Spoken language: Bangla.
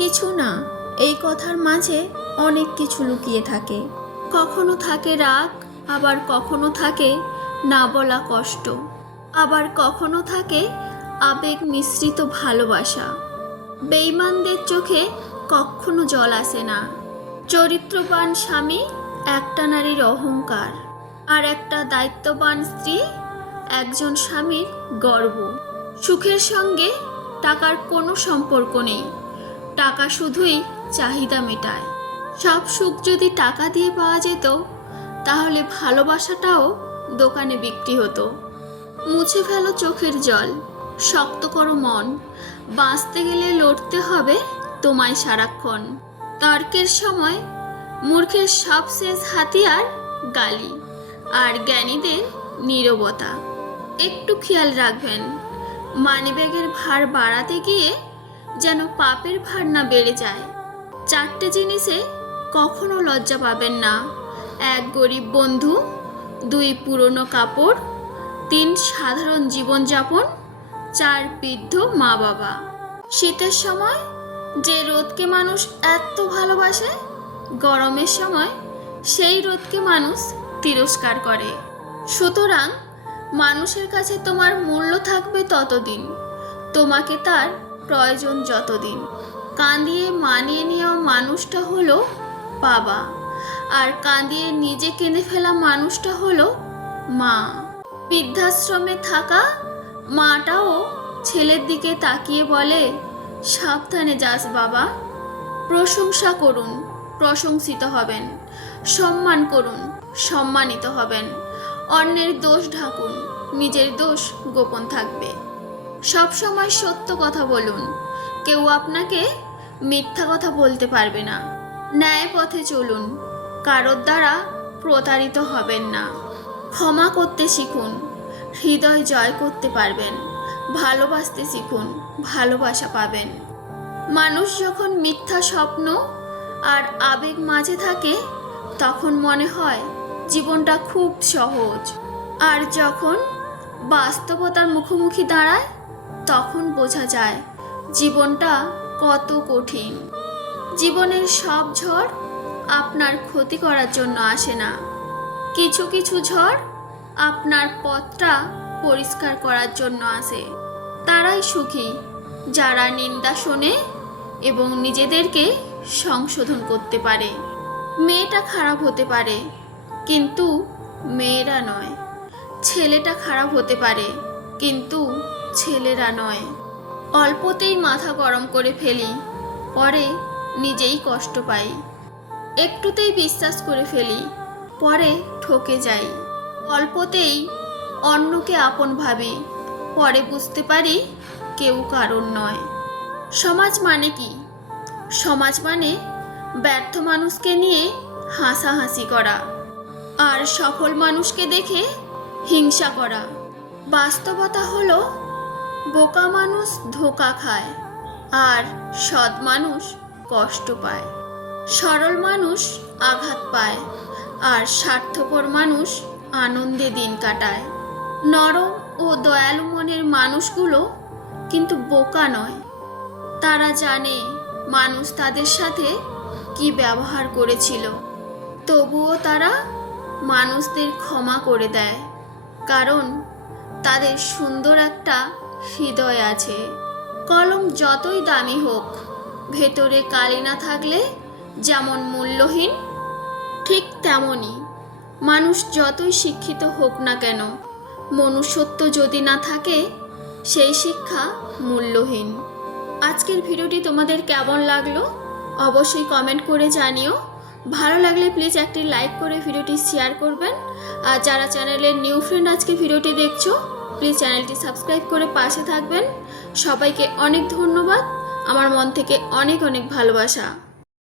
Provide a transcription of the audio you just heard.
কিছু না, এই কথার মাঝে অনেক কিছু লুকিয়ে থাকে। কখনো থাকে রাগ, আবার কখনো থাকে না বলা কষ্ট, আবার কখনো থাকে আবেগ মিশ্রিত ভালোবাসা। বেঈমানদের চোখে কখনো জল আসে না। চরিত্রবান স্বামী একটা নারীর অহংকার, আর একটা দায়িত্ববান স্ত্রী একজন স্বামীর গর্ব। সুখের সঙ্গে টাকার কোনো সম্পর্ক নেই, টাকা শুধুই চাহিদা মেটায়। সব সুখ যদি টাকা দিয়ে পাওয়া যেত, তাহলে ভালোবাসাটাও দোকানে বিক্রি হতো। মুছে ফেলো চোখের জল, শক্ত করো মন, বাঁচতে গেলে লড়তে হবে তোমায় সারাক্ষণ। তর্কের সময় মূর্খের সবশেষ হাতিয়ার গালি, আর জ্ঞানীদের নীরবতা। একটু খেয়াল রাখবেন, মানিব্যাগের ভার বাড়াতে গিয়ে যেন পাপের ভার না বেড়ে যায়। 4টে জিনিসে কখনো লজ্জা পাবেন না: 1 গরিব বন্ধু, 2 পুরনো কাপড়, 3 সাধারণ জীবনযাপন, 4 বৃদ্ধ মা বাবা। শীতের সময় যে রোদকে মানুষ এত ভালোবাসে, গরমের সময় সেই রোদকে মানুষ তিরস্কার করে। সুতরাং মানুষের কাছে তোমার মূল্য থাকবে ততদিন, তোমাকে তার প্রয়োজন যতদিন। কাঁদিয়ে মানিয়ে নেওয়া মানুষটা হলো বাবা, আর কাঁদিয়ে নিজে কেঁদে ফেলা মানুষটা হলো মা। বৃদ্ধাশ্রমে থাকা মাটাও ছেলের দিকে তাকিয়ে বলে, সাবধানে যাস বাবা। প্রশংসা করুন, প্রশংসিত হবেন। সম্মান করুন, সম্মানিত হবেন। অন্যের দোষ ঢাকুন, নিজের দোষ গোপন থাকবে। সবসময় সত্য কথা বলুন, কেউ আপনাকে মিথ্যা কথা বলতে পারবে না। ন্যায় পথে চলুন, কারোর দ্বারা প্রতারিত হবেন না। ক্ষমা করতে শিখুন, হৃদয় জয় করতে পারবেন। ভালোবাসতে শিখুন, ভালোবাসা পাবেন। মানুষ যখন মিথ্যা স্বপ্ন আর আবেগ মাঝে থাকে, তখন মনে হয় জীবনটা খুব সহজ। আর যখন বাস্তবতার মুখোমুখি দাঁড়ায়, তখন বোঝা যায় জীবনটা কত কঠিন। জীবনের সব ঝড় আপনার ক্ষতি করার জন্য আসে না। কিছু কিছু ঝড় আপনার পথটা পরিষ্কার করার জন্য আসে। তারাই সুখী যারা নিন্দা শোনে এবং নিজেদেরকে সংশোধন করতে পারে। মেয়েটা খারাপ হতে পারে, কিন্তু মেয়েরা নয়। ছেলেটা খারাপ হতে পারে, কিন্তু ছেলেরা নয়। অল্পতেই মাথা গরম করে ফেলি, পরে নিজেই কষ্ট পাই। একটুতেই বিশ্বাস করে ফেলি, পরে ঠকে যাই। অল্পতেই অন্যকে আপন ভাবি, পরে বুঝতে পারি কেউ কারণ নয়। সমাজ মানে কি? সমাজ মানে ব্যর্থ মানুষকে নিয়ে হাসাহাসি করা, আর সফল মানুষকে দেখে হিংসা করা। বাস্তবতা হলো, বোকা মানুষ ধোঁকা খায়, আর সৎ মানুষ কষ্ট পায়। সরল মানুষ আঘাত পায়, আর স্বার্থপর মানুষ আনন্দে দিন কাটায়। নরম ও দয়ালু মনের মানুষগুলো কিন্তু বোকা নয়। তারা জানে মানুষ তাদের সাথে কি ব্যবহার করেছিল, তবুও তারা মানুষদের ক্ষমা করে দেয়, কারণ তাদের সুন্দর একটা হৃদয় আছে। কলম যতই দামি হোক, ভেতরে কালি না থাকলে যেমন মূল্যহীন, ঠিক তেমনই মানুষ যতই শিক্ষিত হোক না কেন, মনুষ্যত্ব যদি না থাকে, সেই শিক্ষা মূল্যহীন। আজকের ভিডিওটি তোমাদের কেমন লাগলো অবশ্যই কমেন্ট করে জানিও। ভালো লাগলে প্লিজ একটি লাইক করে ভিডিওটি শেয়ার করবেন। আর যারা চ্যানেলের নিউ ফ্রেন্ড আজকে ভিডিওটি দেখছো, প্লিজ চ্যানেলটি সাবস্ক্রাইব করে পাশে থাকবেন। সবাইকে অনেক ধন্যবাদ, আমার মন থেকে অনেক অনেক ভালোবাসা।